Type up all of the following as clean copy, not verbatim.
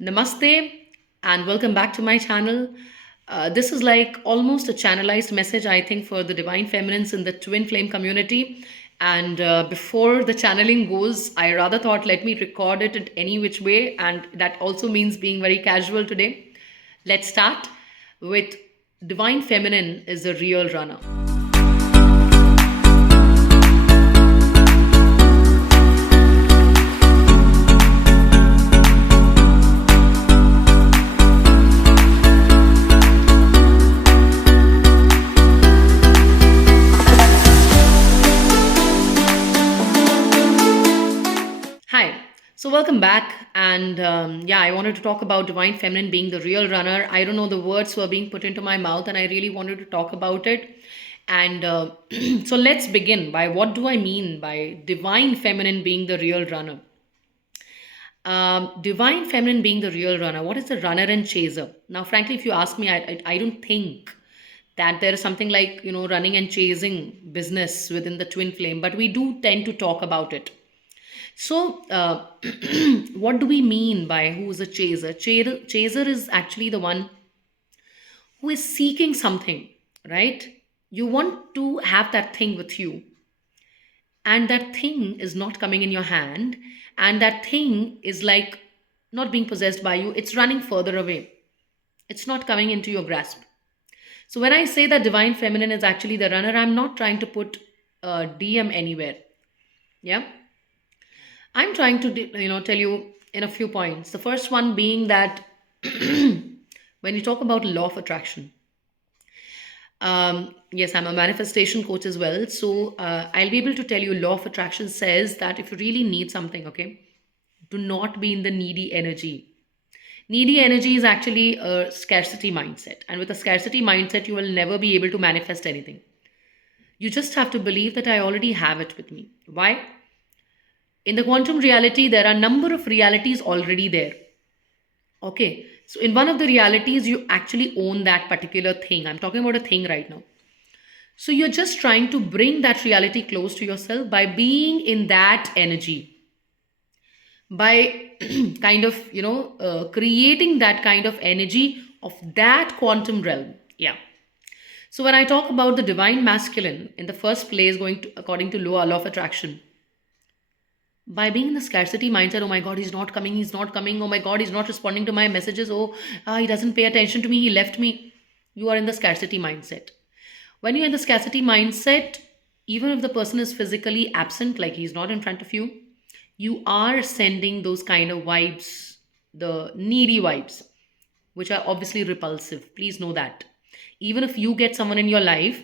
Namaste and welcome back to my channel. This is like almost a channelized message, I think, for the divine feminines in the twin flame community. And before the channeling goes, I rather thought let me record it in any which way, and that also means being very casual today. Let's start with divine feminine is the real runner. Hi. So welcome back, and yeah, I wanted to talk about divine feminine being the real runner. I don't know, the words were being put into my mouth, and I really wanted to talk about it. And so let's begin by what do I mean by divine feminine being the real runner? Divine feminine being the real runner. What is the runner and chaser? Now, frankly, if you ask me, I don't think that there is something like running and chasing business within the twin flame, but we do tend to talk about it. So, what do we mean by who is a chaser? Chaser is actually the one who is seeking something, right? You want to have that thing with you, and that thing is not coming in your hand, and that thing is like not being possessed by you, it's running further away, it's not coming into your grasp. So, when I say that divine feminine is actually the runner, I'm not trying to put a DM anywhere. Yeah. I'm trying to, tell you in a few points. The first one being that when you talk about law of attraction, yes, I'm a manifestation coach as well. So I'll be able to tell you law of attraction says that if you really need something, okay, do not be in the needy energy. Needy energy is actually a scarcity mindset. And with a scarcity mindset, you will never be able to manifest anything. You just have to believe that I already have it with me. Why? In the quantum reality, there are a number of realities already there. Okay, so in one of the realities, you actually own that particular thing. I'm talking about a thing right now. So you're just trying to bring that reality close to yourself by being in that energy, by kind of, creating that kind of energy of that quantum realm. Yeah. So when I talk about the divine masculine in the first place, going to according to law of attraction, by being in the scarcity mindset, oh my god, he's not coming, oh my god, he's not responding to my messages, oh, he doesn't pay attention to me, he left me. You are in the scarcity mindset. When you're in the scarcity mindset, even if the person is physically absent, like he's not in front of you, you are sending those kind of vibes, the needy vibes, which are obviously repulsive. Please know that. Even if you get someone in your life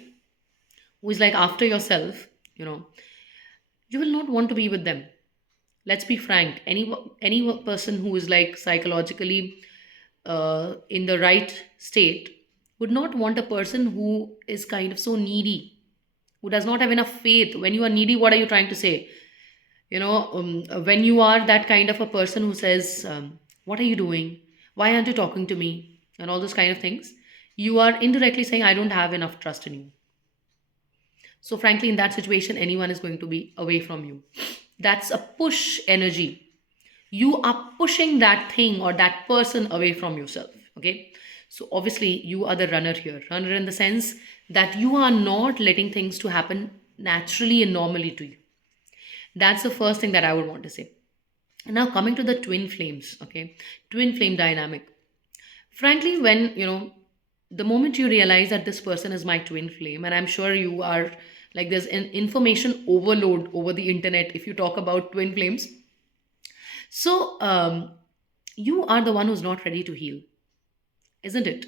who is like after yourself, you know, you will not want to be with them. Let's be frank, any person who is like psychologically in the right state would not want a person who is kind of so needy, who does not have enough faith. When you are needy, what are you trying to say? When you are that kind of a person who says, what are you doing, why aren't you talking to me, and all those kind of things, you are indirectly saying I don't have enough trust in you. So, frankly, in that situation, anyone is going to be away from you. That's a push energy. You are pushing that thing or that person away from yourself. Okay. So, obviously, you are the runner here. Runner in the sense that you are not letting things to happen naturally and normally to you. That's the first thing that I would want to say. And now, coming to the twin flames. Okay. Twin flame dynamic. Frankly, when, the moment you realize that this person is my twin flame, and I'm sure you are like there's an information overload over the internet if you talk about twin flames. So you are the one who's not ready to heal, isn't it?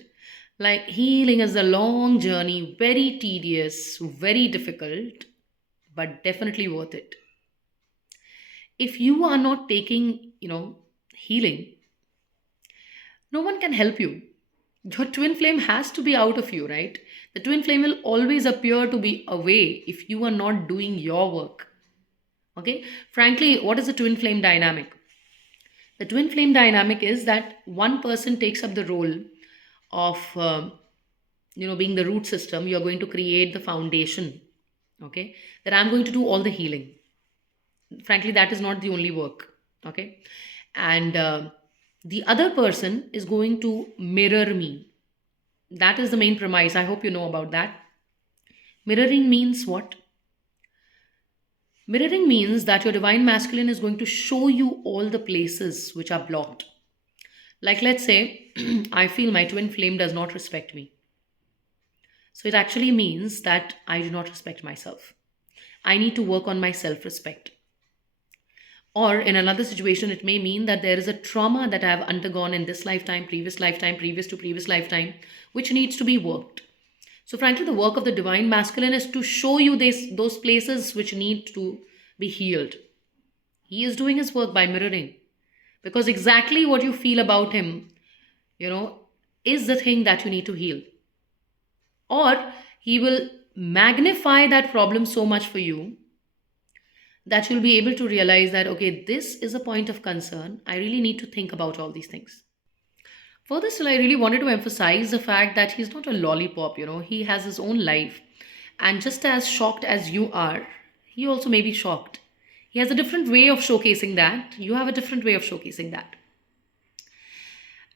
Like healing is a long journey, very tedious, very difficult, but definitely worth it. If you are not taking, healing, no one can help you. Your twin flame has to be out of you, right? The twin flame will always appear to be away if you are not doing your work. Okay? Frankly, what is the twin flame dynamic? The twin flame dynamic is that one person takes up the role of, being the root system. You're going to create the foundation. Okay? That I'm going to do all the healing. Frankly, that is not the only work. Okay? And The other person is going to mirror me. That is the main premise. I hope you know about that. Mirroring means what? Mirroring means that your divine masculine is going to show you all the places which are blocked. Like, let's say, I feel my twin flame does not respect me. So, it actually means that I do not respect myself. I need to work on my self respect. Or in another situation, it may mean that there is a trauma that I have undergone in this lifetime, previous to previous lifetime, which needs to be worked. So, frankly, the work of the divine masculine is to show you those places which need to be healed. He is doing his work by mirroring, because exactly what you feel about him, you know, is the thing that you need to heal. Or he will magnify that problem so much for you that you'll be able to realize that, okay, this is a point of concern. I really need to think about all these things. Further still, I really wanted to emphasize the fact that he's not a lollipop, he has his own life. And just as shocked as you are, he also may be shocked. He has a different way of showcasing that. You have a different way of showcasing that.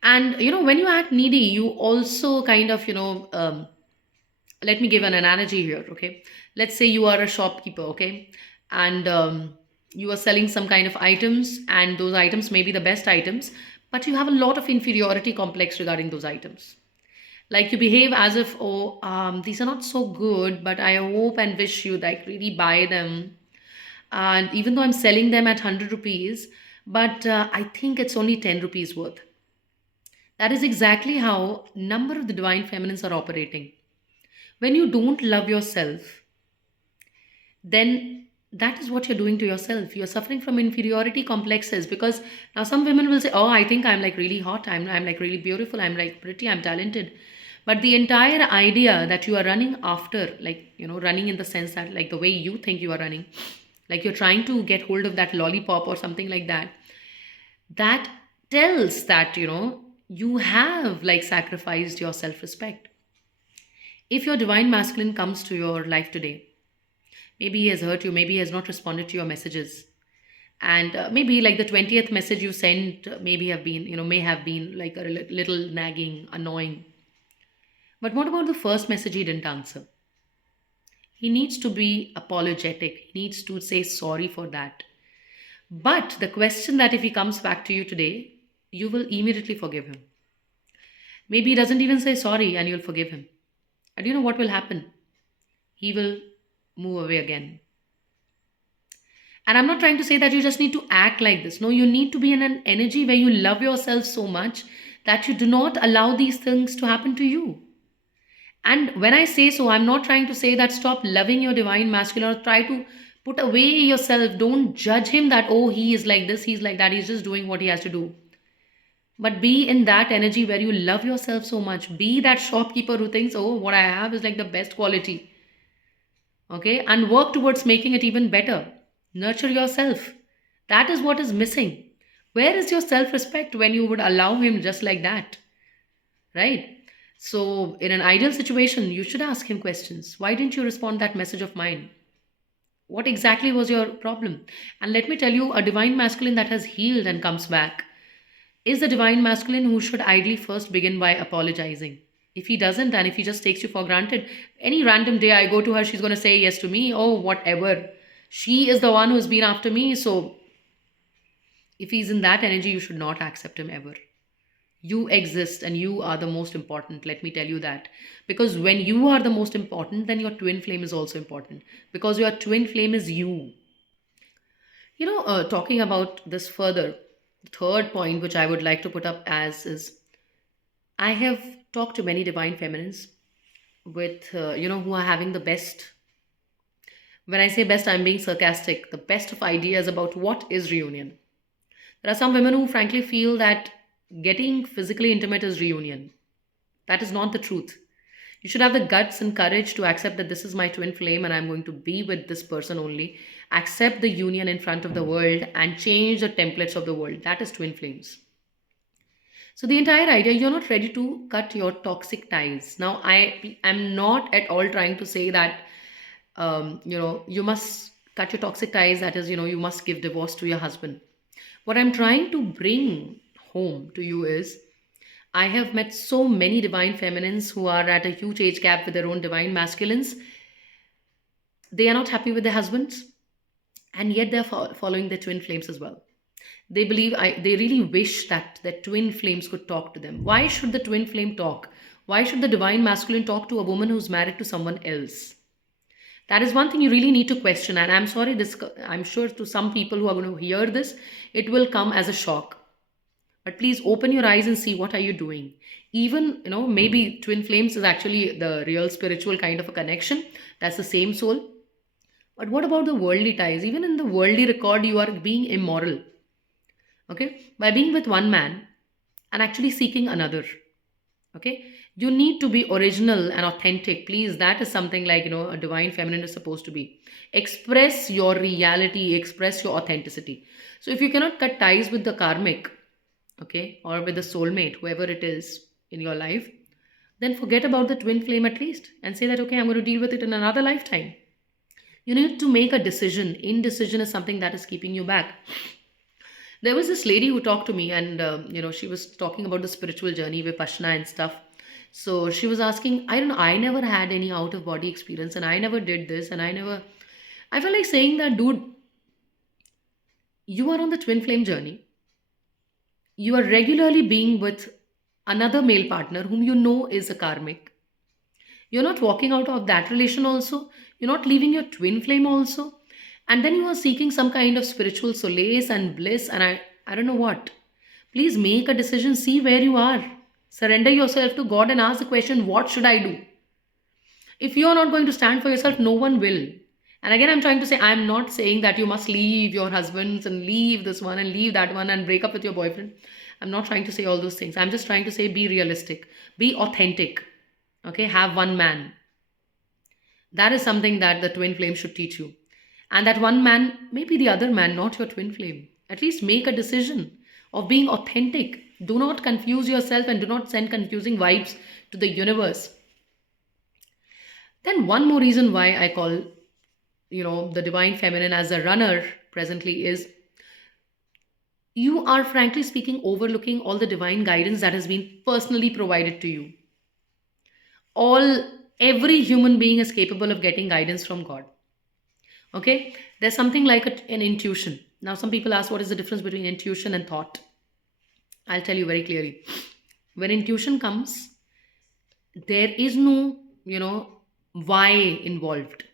And, when you act needy, you also kind of, let me give an analogy here, okay? Let's say you are a shopkeeper, okay? And you are selling some kind of items, and those items may be the best items, but you have a lot of inferiority complex regarding those items. Like, you behave as if, oh, these are not so good, but I hope and wish you like really buy them. And even though I'm selling them at 100 rupees, but I think it's only 10 rupees worth. That is exactly how number of the divine feminines are operating. When you don't love yourself, then that is what you're doing to yourself. You're suffering from inferiority complexes, because now some women will say, oh, I think I'm like really hot, I'm like really beautiful, I'm like pretty, I'm talented. But the entire idea that you are running after, like, running in the sense that, like, the way you think you are running, like you're trying to get hold of that lollipop or something like that, that tells that, you have like sacrificed your self respect. If your divine masculine comes to your life today, maybe he has hurt you, maybe he has not responded to your messages, and maybe like the 20th message you sent, maybe have been, may have been like a little nagging, annoying. But what about the first message he didn't answer? He needs to be apologetic, he needs to say sorry for that. But the question that if he comes back to you today, you will immediately forgive him. Maybe he doesn't even say sorry and you'll forgive him. And you know what will happen? He will move away again. And I'm not trying to say that you just need to act like this. No, you need to be in an energy where you love yourself so much that you do not allow these things to happen to you. And when I say so, I'm not trying to say that stop loving your divine masculine or try to put away yourself. Don't judge him that, oh, he is like this, he's like that, he's just doing what he has to do. But be in that energy where you love yourself so much. Be that shopkeeper who thinks, oh, what I have is like the best quality. Okay, and work towards making it even better. Nurture yourself. That is what is missing. Where is your self respect when you would allow him just like that? Right? So, in an ideal situation, you should ask him questions. Why didn't you respond that message of mine? What exactly was your problem? And let me tell you, a divine masculine that has healed and comes back is the divine masculine who should ideally first begin by apologizing. If he doesn't, and if he just takes you for granted, any random day I go to her, she's going to say yes to me. Oh, whatever. She is the one who's been after me. So, if he's in that energy, you should not accept him ever. You exist and you are the most important. Let me tell you that. Because when you are the most important, then your twin flame is also important. Because your twin flame is you. Talking about this further, the third point which I would like to put up as is, I have talked to many divine feminines with, who are having the best. When I say best, I'm being sarcastic, the best of ideas about what is reunion. There are some women who frankly feel that getting physically intimate is reunion. That is not the truth. You should have the guts and courage to accept that this is my twin flame and I'm going to be with this person only. Accept the union in front of the world and change the templates of the world. That is twin flames. So the entire idea, you're not ready to cut your toxic ties. Now, I am not at all trying to say that you must cut your toxic ties. That is, you must give divorce to your husband. What I'm trying to bring home to you is, I have met so many divine feminines who are at a huge age gap with their own divine masculines. They are not happy with their husbands, and yet they're following their twin flames as well. They believe, they really wish that their twin flames could talk to them. Why should the twin flame talk? Why should the divine masculine talk to a woman who's married to someone else? That is one thing you really need to question. And I'm sorry, this, I'm sure to some people who are going to hear this, it will come as a shock. But please open your eyes and see what are you doing. Even, maybe twin flames is actually the real spiritual kind of a connection. That's the same soul. But what about the worldly ties? Even in the worldly record, you are being immoral. Okay? By being with one man and actually seeking another. Okay? You need to be original and authentic. Please, that is something like, a divine feminine is supposed to be. Express your reality, express your authenticity. So if you cannot cut ties with the karmic, okay, or with the soulmate, whoever it is in your life, then forget about the twin flame at least and say that, okay, I'm going to deal with it in another lifetime. You need to make a decision. Indecision is something that is keeping you back. There was this lady who talked to me, and she was talking about the spiritual journey, Vipassana and stuff. So she was asking, I don't know, I never had any out of body experience, and I never did this, and I felt like saying that, dude, you are on the twin flame journey. You are regularly being with another male partner whom you know is a karmic. You're not walking out of that relation also. You're not leaving your twin flame also. And then you are seeking some kind of spiritual solace and bliss, and I don't know what. Please make a decision, see where you are. Surrender yourself to God and ask the question, what should I do? If you are not going to stand for yourself, no one will. And again, I'm trying to say, I'm not saying that you must leave your husbands and leave this one and leave that one and break up with your boyfriend. I'm not trying to say all those things. I'm just trying to say, be realistic, be authentic. Okay, have one man. That is something that the twin flame should teach you. And that one man may be the other man, not your twin flame. At least make a decision of being authentic. Do not confuse yourself and do not send confusing vibes to the universe. Then one more reason why I call, the divine feminine as a runner presently is, you are frankly speaking overlooking all the divine guidance that has been personally provided to you. All Every human being is capable of getting guidance from God. Okay, there's something like an intuition. Now some people ask, what is the difference between intuition and thought? I'll tell you very clearly. When intuition comes, there is no why involved.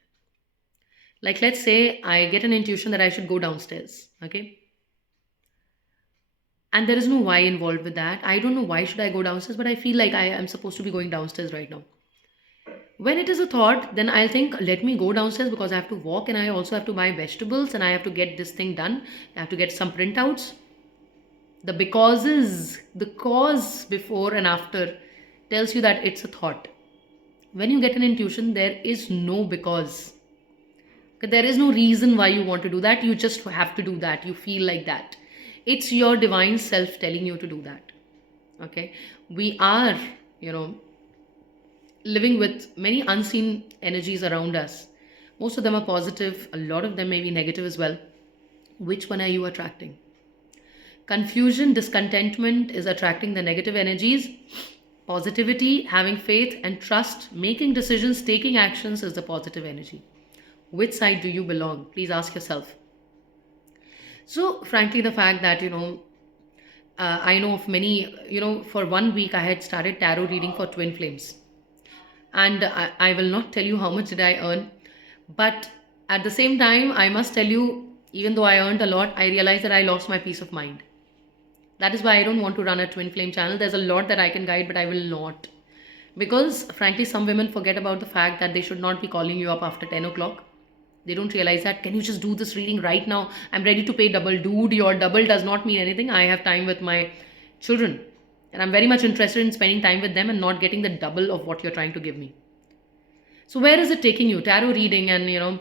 Like, let's say I get an intuition that I should go downstairs. Okay, and there is no why involved with that. I don't know why should I go downstairs, but I feel like I am supposed to be going downstairs right now. When it is a thought, then I'll think, let me go downstairs because I have to walk and I also have to buy vegetables and I have to get this thing done. I have to get some printouts. The becauses, the cause before and after tells you that it's a thought. When you get an intuition, there is no because. There is no reason why you want to do that. You just have to do that. You feel like that. It's your divine self telling you to do that. Okay. We are, living with many unseen energies around us. Most of them are positive, a lot of them may be negative as well. Which one are you attracting? Confusion, discontentment is attracting the negative energies. Positivity, having faith and trust, making decisions, taking actions is the positive energy. Which side do you belong? Please ask yourself. So, frankly, the fact that, I know of many, for 1 week I had started tarot reading for twin flames. And I will not tell you how much did I earn, but at the same time I must tell you, even though I earned a lot, I realized that I lost my peace of mind. That is why I don't want to run a twin flame channel. There's a lot that I can guide, but I will not, because frankly some women forget about the fact that they should not be calling you up after 10 o'clock. They don't realize that, can you just do this reading right now? I'm ready to pay double. Dude, your double does not mean anything. I have time with my children and I'm very much interested in spending time with them and not getting the double of what you're trying to give me. So where is it taking you? Tarot reading and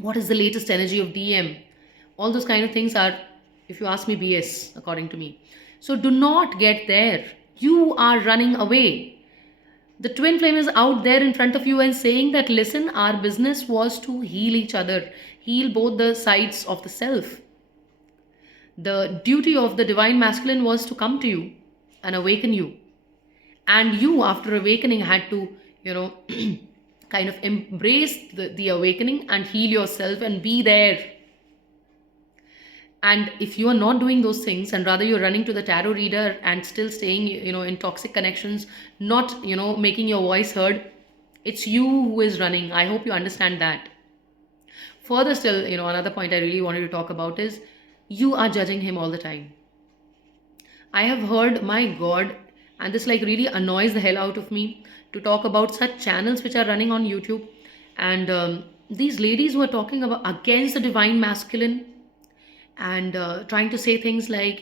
what is the latest energy of DM? All those kind of things are, if you ask me, BS according to me. So do not get there. You are running away. The twin flame is out there in front of you and saying that, listen, our business was to heal each other, heal both the sides of the self. The duty of the divine masculine was to come to you and awaken you. And you, after awakening, had to, you know, kind of embrace the awakening and heal yourself and be there. And if you are not doing those things, and rather you're running to the tarot reader and still staying, in toxic connections, not, making your voice heard, it's you who is running. I hope you understand that. Further still, another point I really wanted to talk about is you are judging him all the time. I have heard, my God, and this like really annoys the hell out of me to talk about such channels which are running on YouTube. And these ladies who are talking about against the divine masculine and trying to say things like,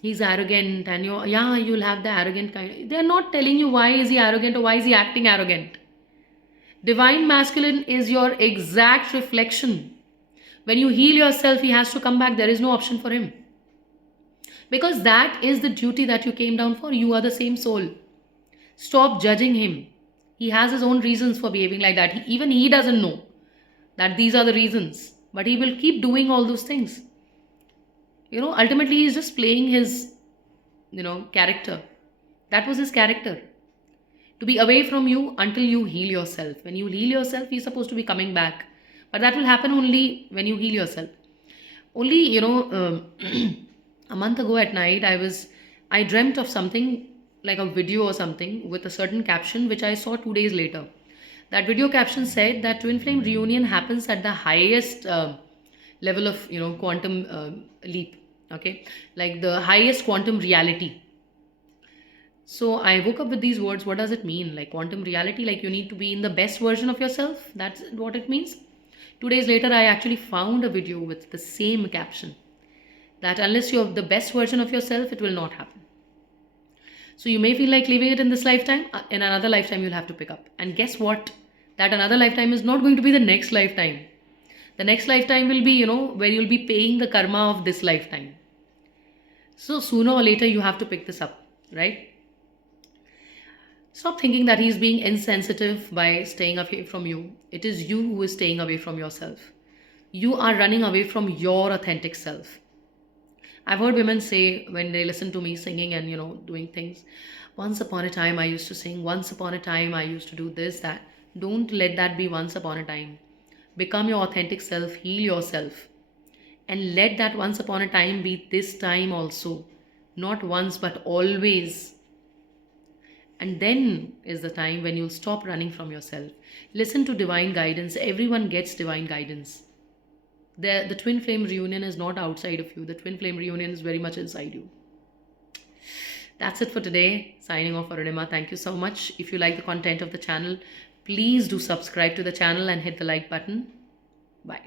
he's arrogant, and yeah, you'll have the arrogant kind. They're not telling you why is he arrogant or why is he acting arrogant. Divine masculine is your exact reflection. When you heal yourself, he has to come back. There is no option for him. Because that is the duty that you came down for. You are the same soul. Stop judging him. He has his own reasons for behaving like that. Even he doesn't know that these are the reasons. But he will keep doing all those things. Ultimately he's just playing his, character. That was his character. To be away from you until you heal yourself. When you heal yourself, he's supposed to be coming back. But that will happen only when you heal yourself. Only, a month ago at night, I dreamt of something like a video or something with a certain caption, which I saw 2 days later. That video caption said that twin flame reunion happens at the highest level of, quantum leap. Okay. Like the highest quantum reality. So I woke up with these words. What does it mean? Like quantum reality, like you need to be in the best version of yourself. That's what it means. 2 days later, I actually found a video with the same caption. That unless you're the best version of yourself, it will not happen. So you may feel like leaving it in this lifetime. In another lifetime, you'll have to pick up. And guess what? That another lifetime is not going to be the next lifetime. The next lifetime will be, where you'll be paying the karma of this lifetime. So sooner or later, you have to pick this up, right? Stop thinking that he's being insensitive by staying away from you. It is you who is staying away from yourself. You are running away from your authentic self. I've heard women say when they listen to me singing and, doing things, once upon a time I used to sing, once upon a time I used to do this, that. Don't let that be once upon a time. Become your authentic self, heal yourself. And let that once upon a time be this time also. Not once, but always. And then is the time when you'll stop running from yourself. Listen to divine guidance. Everyone gets divine guidance. The twin flame reunion is not outside of you. The twin flame reunion is very much inside you. That's it for today. Signing off, Arunima. Thank you so much. If you like the content of the channel, please do subscribe to the channel and hit the like button. Bye.